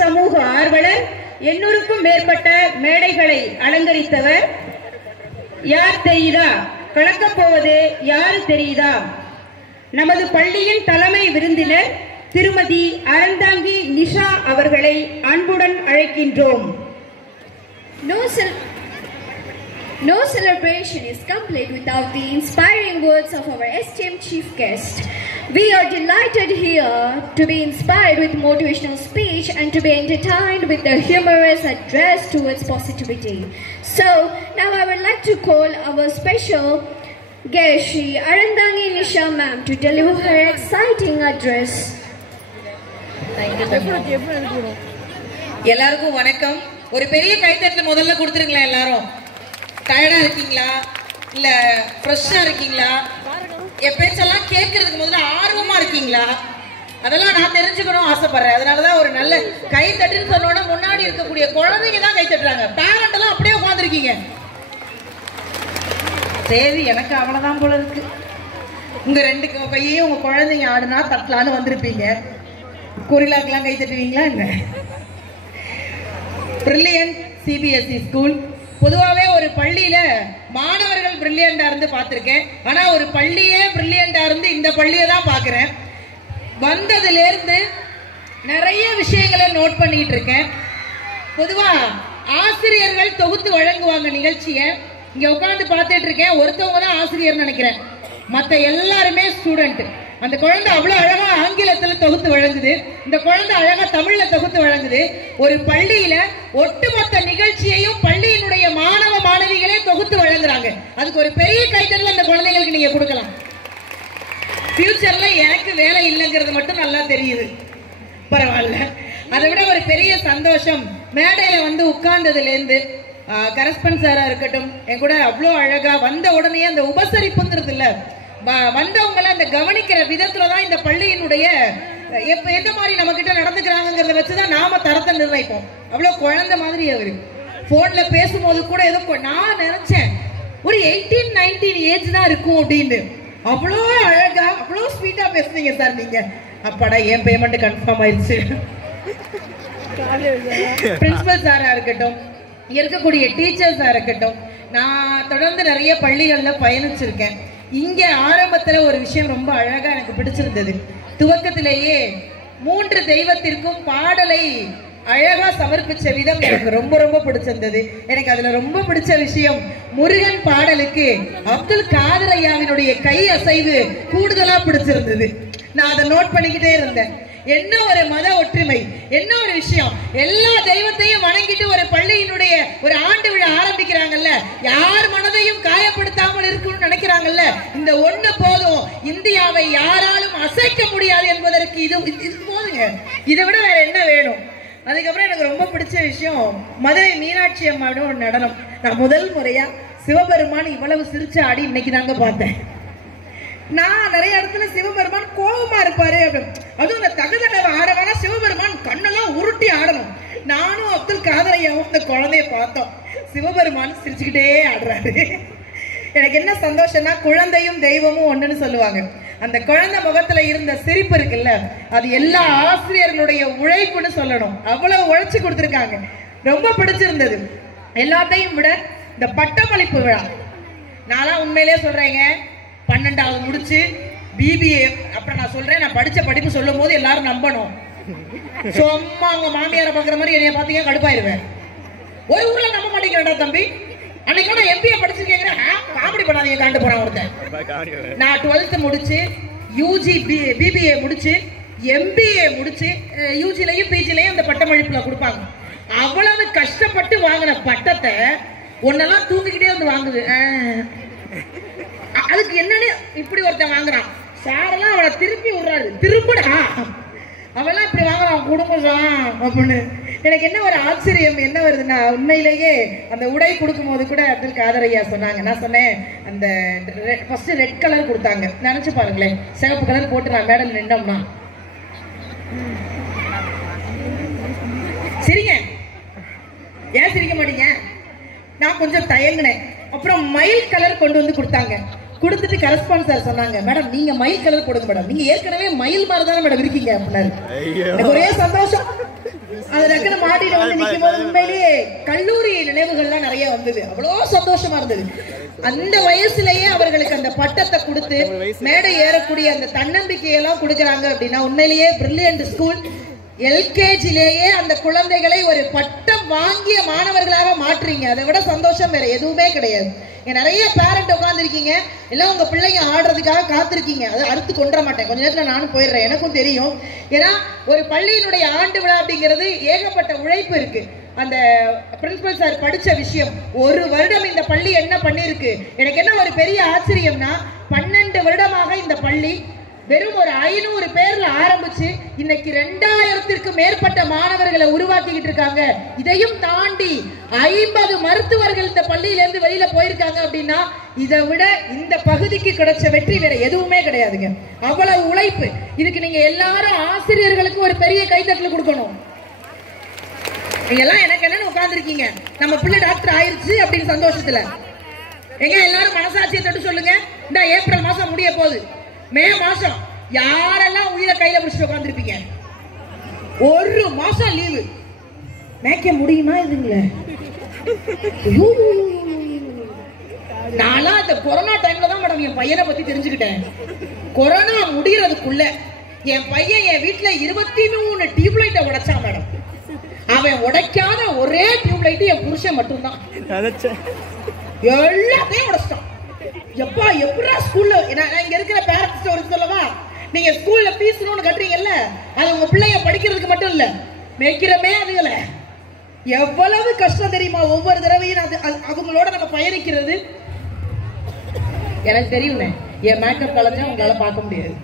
சமூக ஆர்வலர், 800க்கும் மேற்பட்ட மேடைகளை அலங்கரித்தவர். யார் தெரியுதா? கலக்கப் போவது யாரு தெரியுதா? நமது பள்ளியின் தலைமை விருந்தினர் திருமதி அறந்தாங்கி நிஷா அவர்களை அன்புடன் அழைக்கின்றோம். No celebration is complete without the inspiring words of our esteemed chief guest. We are delighted here to be inspired with motivational speech and to be entertained with the humorous address towards positivity. So, now I would like to call our special guest, Shri Arandangi Nisha ma'am, to deliver her exciting address. எல்லாருக்கும் வணக்கம். ஒரு பெரிய கைத்தட்டல் முதல்ல கொடுத்துருங்களா? எல்லாரும் டயர்டா இருக்கீங்களா இல்ல ஃப்ரெஷ்ஷா இருக்கீங்களா? என் பேச்செல்லாம் கேட்கறதுக்கு முதல்ல ஆர்வமா இருக்கீங்களா? அதெல்லாம் நான் தெரிஞ்சுக்கணும் ஆசைப்படுறேன். அதனாலதான் ஒரு நல்ல கைத்தட்டுன்னு சொன்னோட முன்னாடி இருக்கக்கூடிய குழந்தைங்க தான் கைத்தட்டுறாங்க. பேரண்ட் எல்லாம் அப்படியே உட்காந்துருக்கீங்க. சரி, எனக்கு அவ்வளவுதான் போல இருக்கு. உங்க 2 கையையும் உங்க குழந்தைங்க ஆடுனா தட்டலான்னு வந்திருப்பீங்க. குறிலாக்கெல்லாம் கை தட்டுவீங்களா என்ன? Brilliant CBSE school. பொதுவாகவே ஒரு பள்ளியில மாணவர்கள் பிரில்லியண்டா இருந்து பார்த்திருக்கேன். ஆனா ஒரு பள்ளியே பிரில்லியண்டா இருந்து இந்த பள்ளியை தான் பார்க்கிறேன். வந்ததுல இருந்து நிறைய விஷயங்களை நோட் பண்ணிட்டு இருக்கேன். பொதுவா ஆசிரியர்கள் தொகுத்து வழங்குவாங்க நிகழ்ச்சியை. இங்க உட்காந்து பார்த்துட்டு இருக்கேன். ஒருத்தவங்க தான் ஆசிரியர் நினைக்கிறேன், மற்ற எல்லாருமே ஸ்டூடெண்ட். அந்த குழந்தை அவ்வளவு அழகா ஆங்கிலத்துல தொகுத்து வழங்குது, இந்த குழந்தை அழகா தமிழ்ல தொகுத்து வழங்குது. ஒரு பள்ளியில ஒட்டுமொத்த நிகழ்ச்சியையும் பள்ளியினுடைய மாணவ மாணவிகளே தொகுத்து வழங்குறாங்க. அதுக்கு ஒரு பெரிய கைத்தட்டல் அந்த குழந்தைகளுக்கு நீங்க கொடுக்கலாம். ஃபியூச்சர்ல எனக்கு வேலை இல்லைங்கிறது மட்டும் நல்லா தெரியுது, பரவாயில்ல. அதை விட ஒரு பெரிய சந்தோஷம் மேடையில வந்து உட்கார்ந்ததுல இருந்து கரஸ்பன் சாரா இருக்கட்டும், என் கூட அவ்வளோ அழகா வந்த உடனே அந்த உபசரிப்புங்கிறது இல்ல, வந்தவங்களை அந்த கவனிக்கிற விதத்துலதான் இந்த பள்ளியினுடைய எந்த மாதிரி நம்ம கிட்ட நடந்துக்கிறாங்கிறத வச்சுதான் நாம தரத்தை நிர்ணயிப்போம். அவ்வளவு குழந்தை மாதிரி அவரு போன்ல பேசும்போது கூட ஏதோ நான் நினைச்சேன் ஒரு 18-19 ஏஜ் தான் இருக்கும் அப்படின்னு. அவ்வளோ அழகா அவ்வளோ ஸ்வீட்டா பேசுனீங்க சார் நீங்க. அப்பாடா, என் பேமெண்ட் கன்ஃபார்ம் ஆயிடுச்சு. பிரின்சிபல் சாரா இருக்கட்டும், இருக்கக்கூடிய டீச்சர்ஸா இருக்கட்டும், நான் தொடர்ந்து நிறைய பள்ளிகள்ல பயணிச்சிருக்கேன். இங்க ஆரம்பத்துல ஒரு விஷயம் ரொம்ப அழகா எனக்கு பிடிச்சிருந்தது. துவக்கத்திலேயே 3 தெய்வத்திற்கும் பாடலை அழகா சமர்ப்பிச்ச விதம் எனக்கு ரொம்ப ரொம்ப பிடிச்சிருந்தது. எனக்கு அதுல ரொம்ப பிடிச்ச விஷயம், முருகன் பாடலுக்கு அப்துல் காதர் ஐயாவினுடைய கை அசைவு கூடுதலா பிடிச்சிருந்தது. நான் அதை நோட் பண்ணிக்கிட்டே இருந்தேன். என்ன ஒரு மத ஒற்றுமை, என்ன ஒரு விஷயம். எல்லா தெய்வத்தையும் வணங்கிட்டு ஒரு பள்ளியினுடைய ஒரு ஆண்டு விழா ஆரம்பிக்கிறாங்கல்ல, யார் மனதையும் காயப்படுத்தாமல் இருக்கும்னு நினைக்கிறாங்கல்ல, இந்த ஒண்ணு போதும், இந்தியாவை யாராலும் அசைக்க முடியாது என்பதற்கு இது போதுங்க. இதை விட வேற என்ன வேணும்? அதுக்கப்புறம் எனக்கு ரொம்ப பிடிச்ச விஷயம், மதுரை மீனாட்சி அம்மாவோட ஒரு நடனம். நான் முதல் முறையா சிவபெருமான் இவ்வளவு சிரிச்ச ஆடி இன்னைக்கு தாங்க பார்த்தேன். நான் நிறைய இடத்துல சிவபெருமான் கோபமா இருப்பாரு, அதுவும் அந்த தகுதடவை ஆட வேணா சிவபெருமான் கண்ணெல்லாம் உருட்டி ஆடணும். நானும் அப்துல் காதரையாவும் இந்த குழந்தைய பார்த்தோம். சிவபெருமான் சிரிச்சுக்கிட்டே ஆடுறாரு. எனக்கு என்ன சந்தோஷம்னா, குழந்தையும் தெய்வமும் ஒண்ணுன்னு சொல்லுவாங்க. அந்த குழந்தை முகத்துல இருந்த சிரிப்பு இருக்குல்ல, அது எல்லா ஆசிரியர்களுடைய உழைப்புன்னு சொல்லணும். அவ்வளவு உழைச்சு கொடுத்துருக்காங்க. ரொம்ப பிடிச்சிருந்தது. எல்லாத்தையும் விட இந்த பட்டமளிப்பு விழா, நான்லாம் உண்மையிலேயே சொல்றேங்க, 12வது முடிச்சு பிபிஏ, அப்புறம் நான் சொல்றேன், நான் படிச்ச படிப்பு சொல்லும் போது எல்லாரும் நம்பணும். சும்மா அவங்க மாமியாரை பாக்குற மாதிரி என்னைய பாத்தீங்க கடுப்பாயிருவேன். ஒரு ஊர்ல நம்ப மாட்டேங்கிறா தம்பி. அன்னைக்கு நான் எம்பிஏ படிச்சிருக்கேன், காமெடி பண்ணாதீங்க, காண்டு போறான் ஒருத்தன். நான் 12th முடிச்சு யூஜி பிபிஏ முடிச்சு எம்பிஏ முடிச்சு யூஜிலையும் பிஜிலையும் அந்த பட்டமளிப்புல கொடுப்பாங்க. அவ்வளவு கஷ்டப்பட்டு வாங்கின பட்டத்தை ஒன்னெல்லாம் தூங்கிக்கிட்டே வந்து வாங்குது. அதுக்கு என்னன்னு இப்படி ஒருத்தன் வாங்குறான். சாரெல்லாம் அவளை திருப்பி விடுறாரு, திரும்பிடா அவெல்லாம் இப்படி வாங்குறான் குடும்பம் அப்படின்னு. எனக்கு என்ன ஒரு ஆச்சரியம் என்ன வருதுன்னா, உண்மையிலேயே அந்த உடை கொடுக்கும் போது கூட அப்துல் காதர் ஐயா சொன்னாங்க. நான் சொன்னேன், அந்த ஃபர்ஸ்ட் ரெட் கலர் கொடுத்தாங்க, நினைச்சு பாருங்களேன், சிவப்பு கலர் போட்டு நான் மேடல் நின்றோம்னா. சரிங்க, ஏன் சிரிக்க மாட்டீங்க? நான் கொஞ்சம் தயங்கினேன். அப்புறம் மயில் கலர் கொண்டு வந்து கொடுத்தாங்க. கொடுத்துட்டு கரஸ்பாண்ட் சார் சொன்னாங்க, மேடம் நீங்க மயில் கலர் போடுங்க மேடம், நீங்க ஏற்கனவே மயில் மாதிரி தானே மேடம் இருக்கீங்க அப்படின்னாரு. எனக்கு ஒரே சந்தோஷம். அது டக்குனு மாட்டிட்டு வந்து நிற்கும் போது உண்மையிலேயே கல்லூரி நினைவுகள்லாம் நிறைய வந்தது. அவ்வளோ சந்தோஷமா இருந்தது. அந்த வயசுலயே அவர்களுக்கு அந்த பட்டத்தை கொடுத்து மேடை ஏறக்கூடிய அந்த தன்னம்பிக்கையெல்லாம் கொடுக்குறாங்க அப்படின்னா உண்மையிலேயே பிரில்லியன்ட் ஸ்கூல். எல்கேஜிலேயே அந்த குழந்தைகளை ஒரு பட்டம் வாங்கிய மாணவர்களாக மாற்றுறீங்க. அதை விட சந்தோஷம் வேற எதுவுமே கிடையாது. நிறைய பேரண்ட் உட்காந்துருக்கீங்க, எல்லாம் உங்க பிள்ளைங்க ஆடுறதுக்காக காத்திருக்கீங்க. அதை அறுத்து கொண்டுற மாட்டேன், கொஞ்ச நேரத்தில் நானும் போயிடுறேன், எனக்கும் தெரியும். ஏன்னா ஒரு பள்ளியினுடைய ஆண்டு விழா அப்படிங்கிறது ஏகப்பட்ட உழைப்பு இருக்கு. அந்த பிரின்சிபல் சார் படிச்ச விஷயம், ஒரு வருடம் இந்த பள்ளி என்ன பண்ணிருக்கு. எனக்கு என்ன ஒரு பெரிய ஆச்சரியம்னா 12 வருடமாக இந்த பள்ளி வெறும் ஒரு 500 பேர்ல ஆரம்பிச்சு இன்னைக்கு 2000த்திற்கும் மேற்பட்ட மாணவர்களை உருவாக்கிட்டு இருக்காங்க. இதையும் தாண்டி 50 மருத்துவர்கள் இந்த பள்ளியில இருந்து வெளியில போயிருக்காங்க அப்படின்னா இதை விட இந்த பகுதிக்கு கிடைச்ச வெற்றி வேற எதுவுமே கிடையாதுங்க. அவ்வளவு உழைப்பு. இதுக்கு நீங்க எல்லாரும் ஆசிரியர்களுக்கு ஒரு பெரிய கைத்தட்டல் கொடுக்கணும். நீங்க எல்லாம் எனக்கு என்னன்னு உட்கார்ந்துருக்கீங்க, நம்ம பிள்ளை டாக்டர் ஆயிருச்சு அப்படின்னு சந்தோஷத்துல. எங்க எல்லாரும் மனசாட்சியை தொட்டு சொல்லுங்க. இந்த ஏப்ரல் மாசம் முடிய போகுது, மே மாசம் யாரெல்லாம் உயிரை கையில பிடிச்சிட்டு உட்காந்துருப்பீங்க? ஒரு மாசம் லீவு மேய்க்க முடியுமா இதுங்களே? நான்லாம் அந்த கொரோனா டைம்ல தான் மேடம் என் பையனை பத்தி தெரிஞ்சுக்கிட்டேன். கொரோனா முடியறதுக்குள்ள என் பையன் என் வீட்டுல 23 டியூப்லைட்டை உடைச்சான் மேடம். அவன் உடைக்காத ஒரே டியூப்லைட் என் புருஷன் மட்டும்தான். எல்லாத்தையும் உடைச்சிட்டான். எப்பா எப்படா ஸ்கூல்ல இங்க இருக்கிற பேரண்ட்ஸ் ஒரு சொல்லவா, நீங்க ஸ்கூல்ல ஃபீஸ் கட்டுறீங்கல்ல, அது உங்க பிள்ளைங்க படிக்கிறதுக்கு மட்டும் இல்ல, மேய்க்கிறமே அதுல எவ்வளவு கஷ்டம் தெரியுமா? ஒவ்வொரு தடவையும் அவங்களோட நம்ம பயணிக்கிறது. எனக்கு தெரியும், என் மேக்கப் கலஞ்சா உங்களால பார்க்க முடியாது.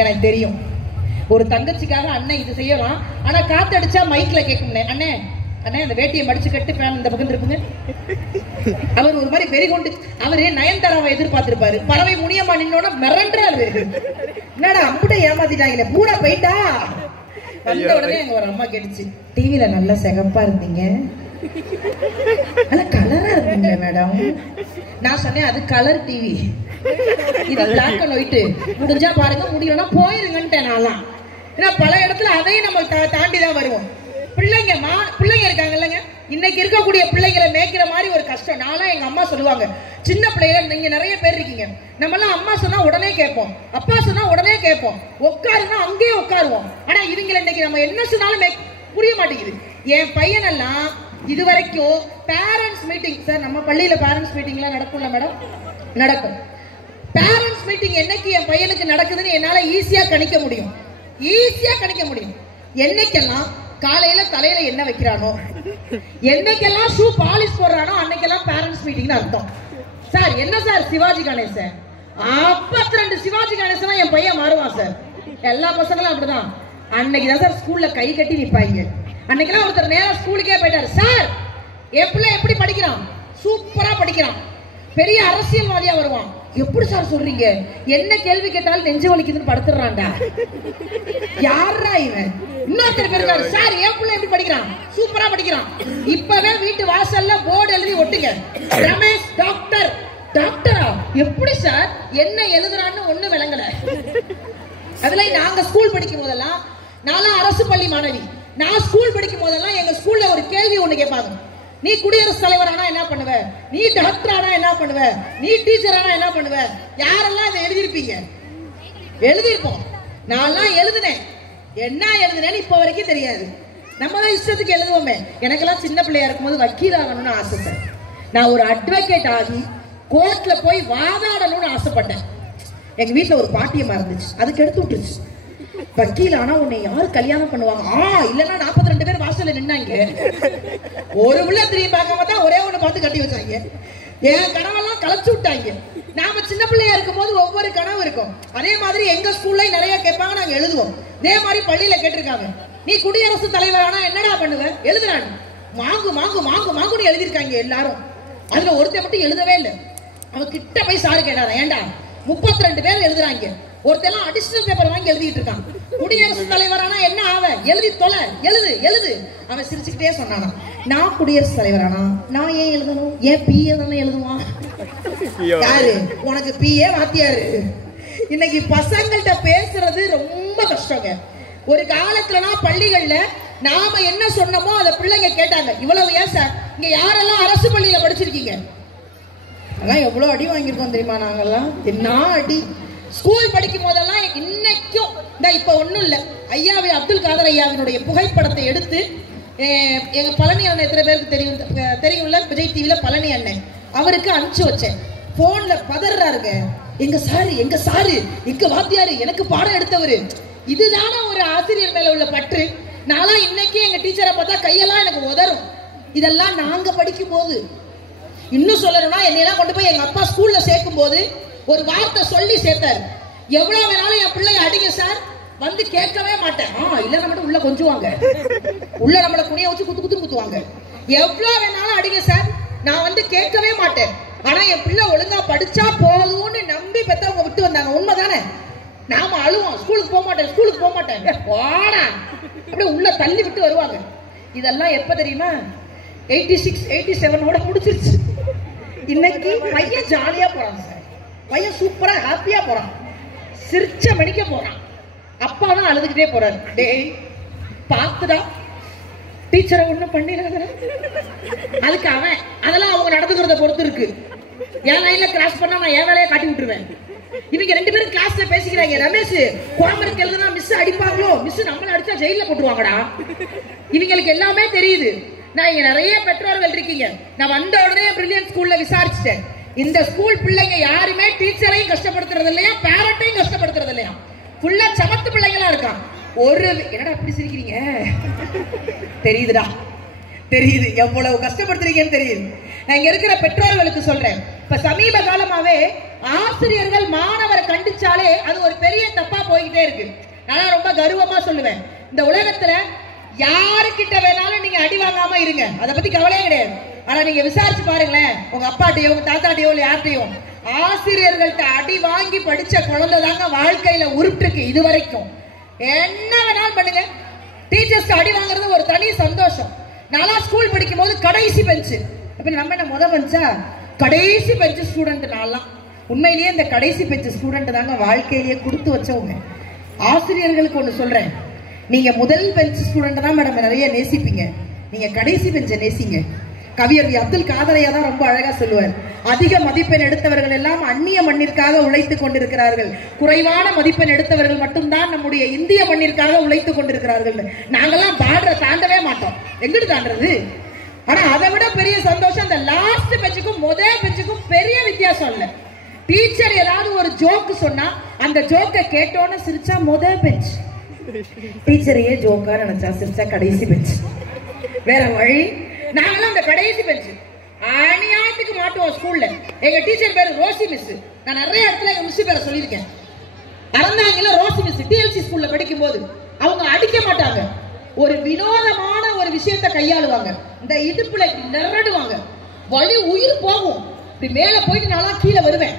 எனக்கு தெரியும், ஒரு தங்கச்சிக்காக அண்ணன் இது செய்யலாம், ஆனா காத்தடிச்சா மைக்ல கேட்கும், அண்ணே அண்ணே அந்த வேட்டியை மடிச்சு கட்டு ஃபேன் இந்த பக்கம் இருப்புங்க. அவர் ஒரு மாதிரி வெறி கொண்டு அவரு நயன்தாராவை எதிர்பார்த்திருப்பாரு. பறவை முனியம்மா நின்னோட மிரண்டாரு. என்னடா அம்புட்ட ஏமாத்திட்டாங்களே, பூரா போயிட்டா. வந்த உடனே எங்க ஒரு அம்மா கேட்டுச்சு, டிவில நல்லா சிகப்பா இருந்தீங்க, கலரா இருந்தீங்க மேடம். நான் சொன்னேன், அது கலர் டிவி, இது பிளாக் அண்ட் ஒயிட், முடிஞ்சா பாருங்க, முடியலன்னா போயிருங்கன்ட்டேன். நான்லாம் ஏன்னா பல இடத்துல அதையும் நம்ம தாண்டிதான் வருவோம். பிள்ளைங்க இருக்காங்கல்லங்க, இன்னைக்கு இருக்கக்கூடிய பிள்ளைங்களை மேய்க்கிற மாதிரி ஒரு கஷ்டம். நான்லாம் எங்க அம்மா சொல்லுவாங்க, சின்ன பிள்ளைங்க நீங்க நிறைய பேர் இருக்கீங்க, நம்ம எல்லாம் அம்மா சொன்னா உடனே கேட்போம், அப்பா சொன்னா உடனே கேட்போம், உட்காருன்னா அங்கேயே உட்காருவோம். ஆனா இவங்களை இன்னைக்கு நம்ம என்ன சொன்னாலும் புரிய மாட்டேங்குது. என் பையனெல்லாம் இது வரைக்கும் பேரண்ட்ஸ் மீட்டிங், சார் நம்ம பள்ளியில பேரண்ட்ஸ் மீட்டிங் எல்லாம் நடக்கும்ல மேடம்? நடக்கும். பேரண்ட்ஸ் மீட்டிங் என்னைக்கு என் பையனுக்கு நடக்குதுன்னு என்னால ஈஸியா கணிக்க முடியும். என்னைக்கெல்லாம் காலையில தலையில என்ன வைக்கிறானோ, என்னைக்கெல்லாம் ஷூ பாலிஷ் போடுறானோ அன்னைக்கெல்லாம் பேரண்ட்ஸ் மீட்டிங்னு அர்த்தம். சார் என்ன சார் சிவாஜி கணேசன், 52 சிவாஜி கணேசன் என் பையன் மாறுவான் சார். எல்லா பசங்களும் அப்படிதான். அன்னைக்குதான் சார் ஸ்கூல்ல கை கட்டி நிப்பாங்க. அன்னைக்கெல்லாம் ஒருத்தர் நேரம் ஸ்கூலுக்கே போயிட்டாரு, சார் என் பிள்ளை எப்படி படிக்கிறான், சூப்பரா படிக்கிறான், பெரிய அரசியல்வாதியா வருவான். எப்படி சார் சொல்றீங்க? என்ன கேள்வி கேட்டாலும் நெஞ்சு வலிக்குதுன்னு படுத்துறான்டா. யாரா இவன்? இன்னொருத்தர் இருக்காரு, சார் என் பிள்ளை எப்படி படிக்கிறான், சூப்பரா படிக்கிறான், இப்பவே வீட்டு வாசல்ல போர்டு எழுதி ஒட்டுங்க, ரமேஷ் டாக்டர். டாக்டரா? எப்படி சார்? என்ன எழுதுறான்னு ஒண்ணு விளங்கல. அதுல நாங்க ஸ்கூல் படிக்கும் போதெல்லாம், நானும் அரசு பள்ளி மாணவி, நான் ஸ்கூல் படிக்கும் போதெல்லாம் எங்க ஸ்கூல்ல ஒரு கேள்வி ஒண்ணு கேட்பாங்க, நீ குடியரசுத் தலைவர் ஆனா என்ன பண்ணுவ, நீ டாக்டர் ஆனா என்ன பண்ணுவ, நீ டீச்சர் ஆனா என்ன பண்ணுவ? யாரெல்லாம் இதை எழுதிருப்பீங்க? எழுதிருப்போம். நான் எழுதுனேன். என்ன எழுதுனேன்னு இப்ப வரைக்கும் தெரியாது. நம்ம தான் இஷ்டத்துக்கு எழுதுவோமே. எனக்கெல்லாம் சின்ன பிள்ளையா இருக்கும்போது வக்கீல் ஆகணும்னு ஆசை. நான் ஒரு அட்வொகேட் ஆகி கோர்ட்ல போய் வாதாடணும்னு ஆசைப்பட்டேன். எங்க வீட்டுல ஒரு பாட்டியமா இருந்துச்சு, அதுக்கு எடுத்து விட்டுருச்சு. வக்கீல் ஆனா உன்னை யாரு கல்யாணம் பண்ணுவாங்க? இல்லன்னா 42 பேர் வாசல்ல நின்னாங்க. ஒரு உள்ள திரும்பி பார்க்காம தான் ஒரே ஒண்ணு பார்த்து கட்டி வச்சாங்க. என் கனவெல்லாம் கலைச்சு விட்டாங்க. நாம சின்ன பிள்ளையா இருக்கும் போது ஒவ்வொரு கனவு இருக்கும். அதே மாதிரி எங்க ஸ்கூல்ல நிறைய கேட்பாங்க, நாங்க எழுதுவோம். இதே மாதிரி பள்ளியில கேட்டிருக்காங்க, நீ குடியரசுத் தலைவர் ஆனா என்னடா பண்ணுவ? எழுதுறாங்க. மாங்கு மாங்கு மாங்கு மாங்குன்னு எழுதிருக்காங்க எல்லாரும். அதுல ஒருத்தர் மட்டும் எழுதவே இல்லை. அவன் கிட்ட போய் சாரு கேட்டாரா, ஏண்டா 32 பேர் எழுதுறாங்க, ஒருத்தெல்லாம் அடிஷனல் பேப்பர் வாங்கி எழுதிட்டு இருக்கான், குடியரசுத் தலைவரானா என்ன ஆவ, எழுதி தொலை, எழுது எழுது. அவன் சிரிச்சுக்கிட்டே சொன்னானா, நான் குடியரசுத் தலைவரானா நான் ஏன் எழுதணும், ஏன் பிஏ தானே எழுதுவான். யாரு உனக்கு பிஏ வாத்தியாரு? இன்னைக்கு பசங்கள்கிட்ட பேசுறது ரொம்ப கஷ்டங்க. ஒரு காலத்துலலாம் பள்ளிகள்ல நாம என்ன சொன்னோமோ அதை பிள்ளைங்க கேட்டாங்க. இவ்வளவு ஏன் சார் இங்க யாரெல்லாம் அரசு பள்ளியில படிச்சிருக்கீங்க? அதான் எவ்வளவு அடி வாங்கியிருக்கோம் தெரியுமா? நாங்கெல்லாம் என்ன அடி ஸ்கூல் படிக்கும் போதெல்லாம். இன்னைக்கும் இப்ப ஒண்ணும் இல்ல, ஐயாவை அப்துல் காதர் ஐயாவினுடைய புகைப்படத்தை எடுத்து எங்க பழனி அண்ணன் எத்தனை பேருக்கு தெரியும்ல, விஜய் டிவில பழனி அண்ணன், அவருக்கு அனுப்பிச்சு வச்சேன். போன்ல பதறாருங்க, எங்க சாரு எங்க வாத்தியாரு எனக்கு பாடம் எடுத்தவரு. இதுதானே ஒரு ஆசிரியர் மேல உள்ள பற்று. நான்லாம் இன்னைக்கு எங்க டீச்சரை பார்த்தா கையெல்லாம் எனக்கு உதறும். இதெல்லாம் நாங்க படிக்கும் போது. இன்னும் சொல்லணும்னா என்னையெல்லாம் கொண்டு போய் எங்க அப்பா ஸ்கூல்ல சேர்க்கும் போது ஒரு வார்த்தை சொல்லி சேர்த்தாரு, எவ்வளவு வேணாலும் என் பிள்ளைய அடிங்க சார், வந்து கேட்கவே மாட்டேன். இல்ல நம்மள உள்ள கொஞ்சுவாங்க, உள்ள நம்மள குனிய வச்சு குத்துவாங்க. எவ்வளவு வேணாலும் அடிங்க சார், நான் வந்து கேட்கவே மாட்டேன். ஆனா என் பிள்ளை ஒழுங்கா படிச்சா போதும்னு நம்பி பெத்தவங்க விட்டு வந்தாங்க. உண்மைதானே? நாம அழுவோம், ஸ்கூலுக்கு போக மாட்டேன் போடா அப்படியே உள்ள தள்ளி விட்டு வருவாங்க. இதெல்லாம் எப்ப தெரியுமா? 86 87ஓட முடிச்சிருச்சு. இன்னைக்கு பையன் ஜாலியா போறான் சார், பையன் சூப்பரா ஹாப்பியா போறான், சிரிச்ச மணிக்க போறான். அப்பா தான் அழுதுகிட்டே போறாரு, டேய் பாத்துடா டீச்சரை ஒண்ணும் பண்ணிடாத. அதுக்கு அவன் அதெல்லாம் அவங்க நடந்துக்கிறத பொறுத்து இருக்கு. என் லைன்ல கிராஸ் பண்ணா நான் என் வேலையை காட்டி விட்டுருவேன். இவங்க ரெண்டு பேரும் கிளாஸ்ல பேசிக்கிறாங்க, ரமேஷ் கோமருக்கு எழுதுனா மிஸ் அடிப்பாங்களோ, மிஸ் நம்மள அடிச்சா ஜெயில போட்டுருவாங்கடா. இவங்களுக்கு எல்லாமே தெரியுது. நான் இங்க நிறைய பெற்றோர்கள் இருக்கீங்க. நான் வந்த உடனே பிரில்லியன்ட் ஸ்கூல்ல விசாரிச்சுட்டேன். இந்த ஸ்கூல் பிள்ளைங்க யாருமே டீச்சரையும் கஷ்டப்படுத்துறது இல்லையா, பேரண்டையும் கஷ்டப்படுத்துறது இல்லையா, ஃபுல்லா சமத்து பிள்ளைங்களா இருக்கான். ஒரு என்னடா அப்படி சிரிக்கிறீங்க? தெரியுதுடா, தெரியுது எவ்வளவு கஷ்டப்படுத்துறீங்கன்னு தெரியுது. நான் இங்க இருக்கிற பெற்றோர்களுக்கு சொல்றேன், இப்ப சமீப காலமாவே ஆசிரியர்கள் மாணவரை கண்டிச்சாலே அது ஒரு பெரிய தப்பா போய்கிட்டே இருக்கு. நான் ரொம்ப கர்வமா சொல்லுவேன், இந்த உலகத்துல யாருக்கிட்ட வேணாலும் நீங்க அடி வாங்காம இருங்க, அதை பத்தி கவலையே கிடையாது. ஆனா நீங்க விசாரிச்சு பாருங்களேன், உங்க அப்பாட்டையோ உங்க தாத்தாட்டையோ இல்ல யார்ட்டையும் ஆசிரியர்கள்ட்ட அடி வாங்கி படிச்ச குழந்தை தாங்க வாழ்க்கையில உருப்பிருக்கு. இது வரைக்கும் என்ன வேணாலும் பண்ணுங்க, டீச்சர்ஸ் அடி வாங்குறது ஒரு தனி சந்தோஷம். நான் ஸ்கூல் படிக்கும் போது கடைசி பெஞ்சு, நம்ம என்ன முத பெஞ்சா, கடைசி பெஞ்சு ஸ்டூடெண்ட். நான்லாம் உண்மையிலேயே இந்த கடைசி பெஞ்சு ஸ்டூடெண்ட் தாங்க வாழ்க்கையிலேயே கொடுத்து வச்சவங்க. ஆசிரியர்களுக்கு ஒண்ணு சொல்றேன், நீங்க முதல் பெஞ்ச் ஸ்டூடெண்ட் தான் மேடம் நிறைய நேசிப்பீங்க, நீங்க கடைசி பெஞ்சை நேசிங்க. கவியர் அப்துல் காதரையா தான் ரொம்ப அழகா சொல்லுவார், அதிக மதிப்பெண் எடுத்தவர்கள் எல்லாம் அந்நிய மண்ணிற்காக உழைத்துக் கொண்டிருக்கிறார்கள், குறைவான மதிப்பெண் எடுத்தவர்கள் மட்டும்தான் நம்முடைய இந்திய மண்ணிற்காக உழைத்துக் கொண்டிருக்கிறார்கள். நாங்கெல்லாம் பார்டரை தாண்டவே மாட்டோம், எங்கிட்டு தாண்டது? ஆனா அதை விட பெரிய சந்தோஷம், அந்த லாஸ்ட் பெஞ்சுக்கும் முதல் பெஞ்சுக்கும் பெரிய வித்தியாசம் இல்ல. டீச்சர் ஏதாவது ஒரு ஜோக்கு சொன்னா அந்த ஜோக்கை கேட்டோன்னு சிரிச்சா முதல் பெஞ்ச், டீச்சரையே ஜோக்கா நினைச்சா சிரிச்சா கடைசி பெஞ்ச். வேற வழி. நாங்கெல்லாம் அந்த கடைசி பெஞ்ச் அநியாயத்துக்கு மாட்டுவோம் ஸ்கூல்ல. எங்க டீச்சர் பேரு ரோசி மிஸ். நான் நிறைய இடத்துல எங்க மிஸ் பேரை சொல்லியிருக்கேன். அறந்தாங்கல ரோசி மிஸ் டிஎல்சி ஸ்கூல்ல படிக்கும் போது அவங்க அடிக்க மாட்டாங்க, ஒரு வினோதமான ஒரு விஷயத்தை கையாளுவாங்க. இந்த இடுப்புல நிரடுவாங்க, வலி உயிர் போகும். இப்படி மேல போயிட்டு நான் கீழே வருவேன்.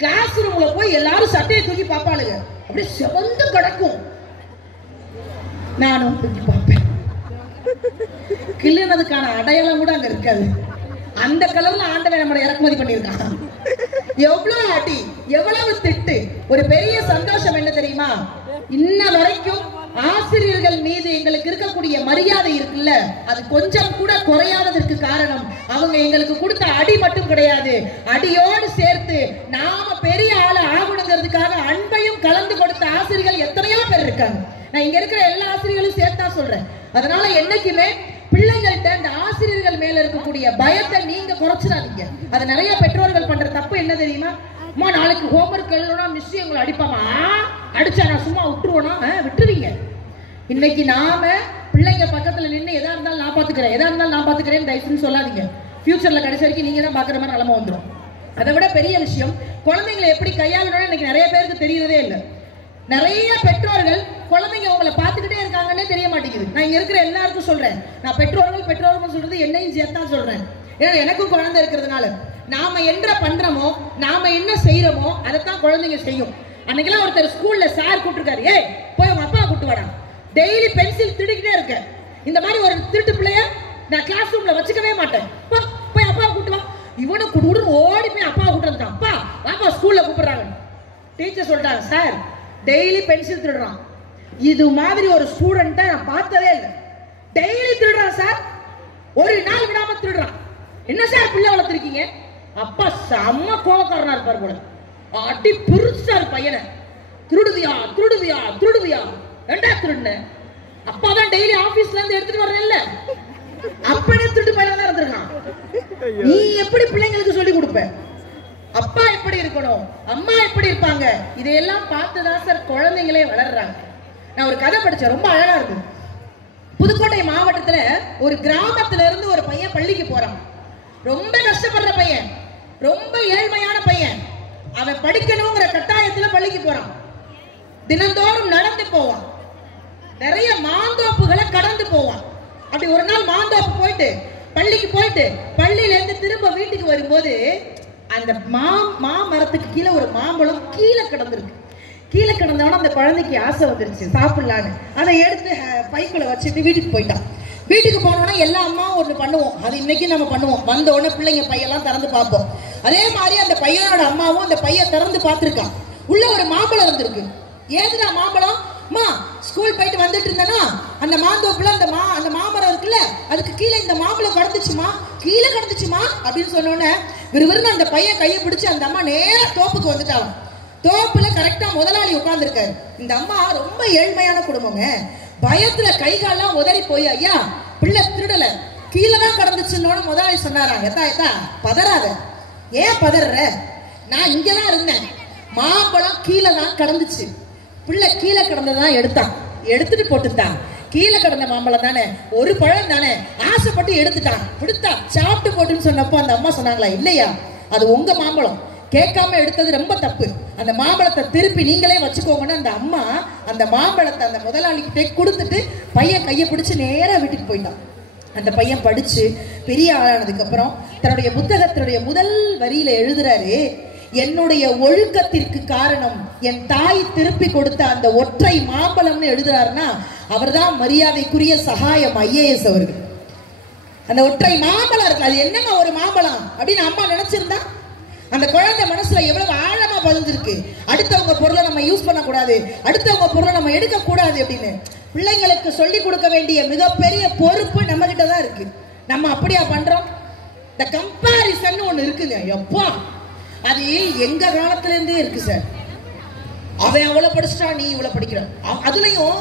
கிளாஸ் ரூம்ல போய் எல்லாரும் சட்டையை தூக்கி பாப்பாளுங்க, அப்படியே செவந்து கிடக்கும். நானும் தூக்கி பார்ப்பேன். கிள்ளுனதுக்கான அடையாளம் கூட அங்க இருக்காது. அந்த கலர்ல ஆண்டவன் நம்மளை இறக்குமதி பண்ணியிருக்கான். எவ்வளவு அடி, எவ்வளவு திட்டு. ஒரு பெரிய சந்தோஷம் என்ன தெரியுமா? இன்ன வரைக்கும் ஆசிரியர்கள் மீது எங்களுக்கு இருக்கக்கூடிய மரியாதை இருக்குல்ல, அது கொஞ்சம் கூட குறையாததற்கு காரணம் அவங்க எங்களுக்கு கொடுத்த அடி மட்டும் கிடையாது, அடியோடு சேர்த்து நாம பெரிய ஆள ஆகணுங்கிறதுக்காக அன்பையும் கலந்து கொடுத்த ஆசிரியர்கள் எத்தனையோ பேர் இருக்காங்க. நான் இங்க இருக்கிற எல்லா ஆசிரியர்களும் சேர்த்தா சொல்றேன். அதனால என்னைக்குமே பிள்ளைங்கள்ட்ட இந்த ஆசிரியர்கள் மேல இருக்கக்கூடிய பயத்தை நீங்க குறைச்சிடாதீங்க. அது நிறைய பெற்றோர்கள் பண்ற தப்பு என்ன தெரியுமா? அம்மா நாளைக்கு ஹோம்வொர்க் எழுதணும், மிஸ் எங்களை அடிப்பாமா, அடிச்சா நான் சும்மா விட்டுருவோனா? விட்டுருவீங்க. இன்னைக்கு நாம பிள்ளைங்க பக்கத்துல நின்று எதா இருந்தாலும் நான் பாத்துக்கிறேன் தயவுன்னு சொல்லாதீங்க. ஃபியூச்சர்ல கடைசி வரைக்கும் நீங்க தான் பாக்குற மாதிரி நிலைமை வந்துடும். அதை விட பெரிய விஷயம், குழந்தைங்களை எப்படி கையாளணும்னு இன்னைக்கு நிறைய பேருக்கு தெரியறதே இல்லை. நிறைய பெற்றோர்கள் குழந்தைங்க உங்களை பார்த்துக்கிட்டே இருக்காங்கன்னே தெரிய மாட்டேங்குது. நான் இங்க இருக்கிற எல்லாருக்கும் சொல்றேன், நான் பெற்றோர்கள் சொல்றது என்னையும் சேர்த்தான் சொல்றேன். ஏன்னா எனக்கும் குழந்தை இருக்கிறதுனால நாம என்ன பண்றோமோ, நாம என்ன செய்யறோமோ அதைத்தான் குழந்தைங்க செய்யும். அன்னைக்கெல்லாம் ஒருத்தர் ஸ்கூல்ல சார் கூப்பிட்டுருக்காரு, ஏய் போய் உங்க அப்பா கூப்பிட்டு வாடா, டெய்லி பென்சில் திருடிக்கிட்டே இருக்க, இந்த மாதிரி ஒரு திருட்டு பிள்ளைய நான் கிளாஸ் ரூம்ல வச்சுக்கவே மாட்டேன், போய் அப்பா கூப்பிட்டு வா. இவனு குடுன்னு ஓடி போய் அப்பா கூப்பிட்டு வந்துட்டான். அப்பா வாப்பா ஸ்கூல்ல கூப்பிடுறாங்க. டீச்சர் சொல்லிட்டாங்க, சார் டெய்லி பென்சில் திருடுறான், இது மாதிரி ஒரு ஸ்டூடெண்ட்டை நான் பார்த்ததே இல்லை. டெய்லி திருடுறான் சார், ஒரு நாள் விடாம திருடுறான். என்ன சார் பிள்ளை வளர்த்துருக்கீங்க? அப்பா செம்ம கோவக்காரனா இருப்பார் போல, அடி பிரிச்சார் பையனை. திருடுவியா திருடுவியா திருடுவியா, ரெண்டா திருடுன. அப்பா தான் டெய்லி ஆபீஸ்ல இருந்து எடுத்துட்டு வரல, அப்பனே திருட்டு பையன் தான் இருந்திருக்கான். நீ எப்படி பிள்ளைங்களுக்கு சொல்லி கொடுப்ப? அப்பா எப்படி இருக்கணும், அம்மா எப்படி இருப்பாங்க, இதையெல்லாம் பார்த்துதான் சார் குழந்தைங்களே வளர்றாங்க. நான் ஒரு கதை படிச்சேன், ரொம்ப அழகா இருக்கு. புதுக்கோட்டை மாவட்டத்துல ஒரு கிராமத்துல இருந்து ஒரு பையன் பள்ளிக்கு போறான். ரொம்ப கஷ்டப்படுற பையன், ரொம்ப ஏழ்மையான பையன். அவன் படிக்கணுங்கிற கட்டாயத்துல பள்ளிக்கு போறான். தினந்தோறும் நடந்து போவான், நிறைய மாந்தோப்புகளை கடந்து போவான். அப்படி ஒரு நாள் மாந்தோப்பு போயிட்டு பள்ளிக்கு போயிட்டு பள்ளியில இருந்து திரும்ப வீட்டுக்கு வரும்போது அந்த மாமரத்துக்கு கீழே ஒரு மாம்பழம் கீழே கிடந்திருக்கு. கீழே கிடந்தவன அந்த குழந்தைக்கு ஆசை வந்துருச்சு சாப்பிடலான்னு. அதை எடுத்து பைக்குள்ள வச்சுட்டு வீட்டுக்கு போயிட்டான். வீட்டுக்கு போனோம்னா எல்லா அம்மாவும் ஒன்று பண்ணுவோம், அது இன்னைக்கு நம்ம பண்ணுவோம். வந்த உடனே பிள்ளைங்க பையெல்லாம் திறந்து பார்ப்போம். அதே மாதிரி அந்த பையனோட அம்மாவும் அந்த பையன் திறந்து பார்த்துருக்கான். உள்ள ஒரு மாம்பழம் இருந்திருக்கு. ஏதுடா மாம்பழம்? அம்மா ஸ்கூல் போயிட்டு வந்துட்டு இருந்தேன்னா அந்த மாந்தோப்புல அந்த மாமரம் இருக்குல்ல, அதுக்கு கீழே இந்த மாம்பழம் கடந்துச்சுமா, கீழே கடந்துச்சுமா அப்படின்னு சொன்னோன்னே விறுவிறுன்னு அந்த பையன் கையை பிடிச்சு அந்த அம்மா நேரா தோப்புக்கு வந்துட்டாலும். தோப்புல கரெக்டா முதலாளி உட்கார்ந்துருக்காரு. இந்த அம்மா ரொம்ப ஏழ்மையான குடும்பங்க. பயத்துல கை காலெல்லாம் உதறி போய், ஐயா பிள்ளை திருடல, கீழே தான் கடந்துச்சுன்னு முதலாளி சொன்னாராங்க. எத்தா பதறாத, ஏன் பதற? நான் இங்கதான் இருந்தேன், மாம்பழம் கீழே தான் கடந்துச்சு, பிள்ளை கீழே கிடந்ததான் எடுத்துட்டு போட்டுட்டான். கீழே கிடந்த மாம்பழம் தானே, ஒரு பழம் தானே, ஆசைப்பட்டு எடுத்துட்டான், கொடுத்தா சாப்பிட்டு போட்டுன்னு சொன்னப்போ அந்த அம்மா சொன்னாங்களா, இல்லையா அது உங்க மாம்பழம், கேட்காம எடுத்தது ரொம்ப தப்பு, அந்த மாம்பழத்தை திருப்பி நீங்களே வச்சுக்கோங்கன்னு அந்த அம்மா அந்த மாம்பழத்தை அந்த முதலாளிக்கிட்டே கொடுத்துட்டு பையன் கையை பிடிச்சு நேரா வீட்டுக்கு போயிட்டான். அந்த பையன் படிச்சு பெரிய ஆளானதுக்கு அப்புறம் தன்னுடைய புத்தகத்தினுடைய முதல் வரியில எழுதுறாரு, என்னுடைய ஒழுக்கத்திற்கு காரணம் என் தாய் திருப்பி கொடுத்த அந்த ஒற்றை மாம்பழம்னு எழுதுறாருன்னா அவர்தான் மரியாதைக்குரிய சகாயம் ஐஏஎஸ் அவர்கள். அந்த ஒற்றை மாம்பழம் இருக்கு, அது என்னங்க ஒரு மாம்பழம் அப்படின்னு அம்மா நினைச்சிருந்தா அந்த குழந்தை மனசுல எவ்வளவு ஆழமா பதிஞ்சிருக்கு. அடுத்தவங்க பொருளை நம்ம யூஸ் பண்ணக்கூடாது, அடுத்தவங்க பொருளை நம்ம எடுக்க கூடாது அப்படின்னு பிள்ளைங்களுக்கு சொல்லி கொடுக்க வேண்டிய மிகப்பெரிய பொறுப்பு நம்ம கிட்ட தான் இருக்கு. நம்ம அப்படியா பண்றோம்? இந்த கம்பாரிசன் ஒண்ணு இருக்குங்க, எப்பா அது எங்க காலத்துல இருந்தே இருக்கு சார். அவன் அவ்வளவு படிச்சுட்டா, நீ இவ்வளவு படிக்கிற. அதுலயும்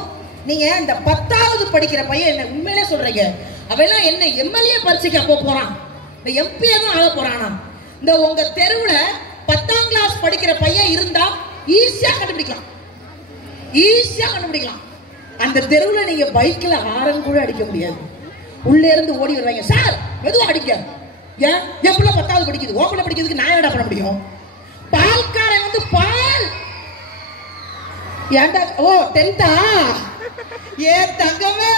நீங்க இந்த 10வது படிக்கிற பையன் என்ன உண்மையிலே சொல்றீங்க, அவெல்லாம் என்ன எம்எல்ஏ பரீட்சைக்கு அப்போ போறான், இந்த எம்பி தான் ஆக போறானா? இந்த உங்க தெருவுல 10ஆம் கிளாஸ் படிக்கிற பையன் இருந்தா ஈஸியா கண்டுபிடிக்கலாம், ஈஸியா கண்டுபிடிக்கலாம். அந்த தெருவுல நீங்க பைக்ல ஹாரன் கூட அடிக்க முடியாது, உள்ள இருந்து ஓடி வருவாங்க, சார் மெதுவா அடிக்க. ஏன் என் பிள்ளை 10வது படிக்குது, ஓப்பன படிக்கிறதுக்கு நான் என்ன பண்ண முடியும்? பால்காரன் வந்து பால் ஏண்டா, ஓ 10th ஏ தங்கமே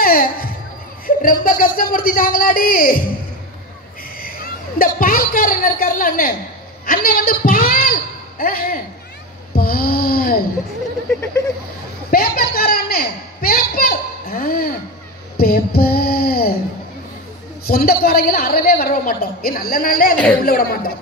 ரொம்ப கஷ்டப்படுத்திட்டாங்களாடி. இந்த பால்காரன் இருக்காருல்ல அண்ணன், அண்ணன் வந்து பால் பால் பேப்பர் கார அண்ணன், பேப்பர் பேப்பர். சொந்தக்காரங்களும் அறவே வர மாட்டோம், நல்ல நாளே உள்ள விட மாட்டோம்.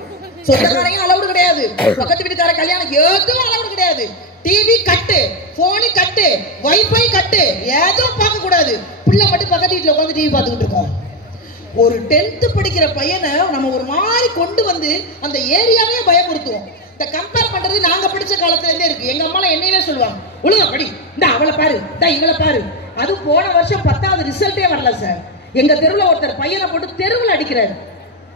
சொந்தக்காரங்க அளவுடு கிடையாது, பக்கத்து வீட்டுக்கார கல்யாணம் எதுவும் அளவுடு கிடையாது. டிவி கட்டு, போனு கட்டு, வைஃபை கட்டு, எதுவும் பார்க்க கூடாது. பிள்ளை மட்டும் பக்கத்து வீட்டுல உட்காந்து டிவி பார்த்துக்கிட்டு இருக்கோம். ஒரு 10th படிக்கிற பையனை நம்ம ஒரு மாதிரி கொண்டு வந்து அந்த ஏரியாவே பயமுறுத்துவோம். இந்த கம்பேர் பண்றது நாங்க படிச்ச காலத்துல இருந்தே இருக்கு. எங்க அம்மா என்னையே சொல்லுவாங்க, ஒழுங்கா படி, இந்த அவளை பாரு, இந்த இவளை பாரு. அது போன வருஷம் 10வது ரிசல்ட்டே வரல சார். எங்க தெருவுல ஒருத்தர் பையனை போட்டு தெருவுல அடிக்கிறாரு.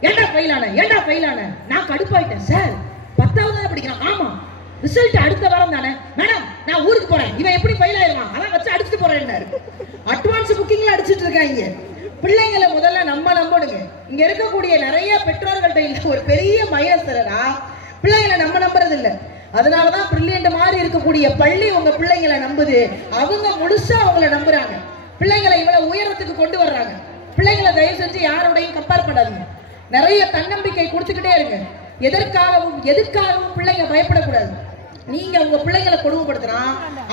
ஏண்டா ஃபெயிலான, ஏண்டா ஃபெயிலான. நான் கடுப்பாயிட்டேன், சார் 10வது தான் படிக்கிறான். ஆமா ரிசல்ட் அடுத்த வாரம் தானே மேடம், நான் ஊருக்கு போறேன், இவன் எப்படி ஃபெயில் ஆயிருவான், அதான் வச்சு அடிச்சுட்டு போறேன்னாரு. அட்வான்ஸ் புக்கிங்ல அடிச்சுட்டு இருக்காங்க. பிள்ளைங்களை முதல்ல நம்ம நம்பணுங்க. இங்க இருக்கக்கூடிய நிறைய பெற்றோர்கள்ட்ட இல்ல ஒரு பெரிய மைனஸ்னா பிள்ளைங்களை நம்ம நம்புறது இல்ல. அதனாலதான் பிரில்லியன்ட் மாதிரி இருக்கக்கூடிய பள்ளி உங்க பிள்ளைங்களை நம்புது, அவங்க முழுசா அவங்கள நம்புறாங்க, பிள்ளைங்களை இவ்வளவு உயரத்துக்கு கொண்டு வர்றாங்க. பிள்ளைங்களை தயவு செஞ்சு யாரோடையும் கம்பேர் பண்ணாதீங்க. நிறைய தன்னம்பிக்கை கொடுத்துக்கிட்டே இருங்க. எதுக்காகவும் பிள்ளைங்க பயப்படக்கூடாது. நீங்க உங்க பிள்ளைங்களை கொடுமைப்படுத்தினா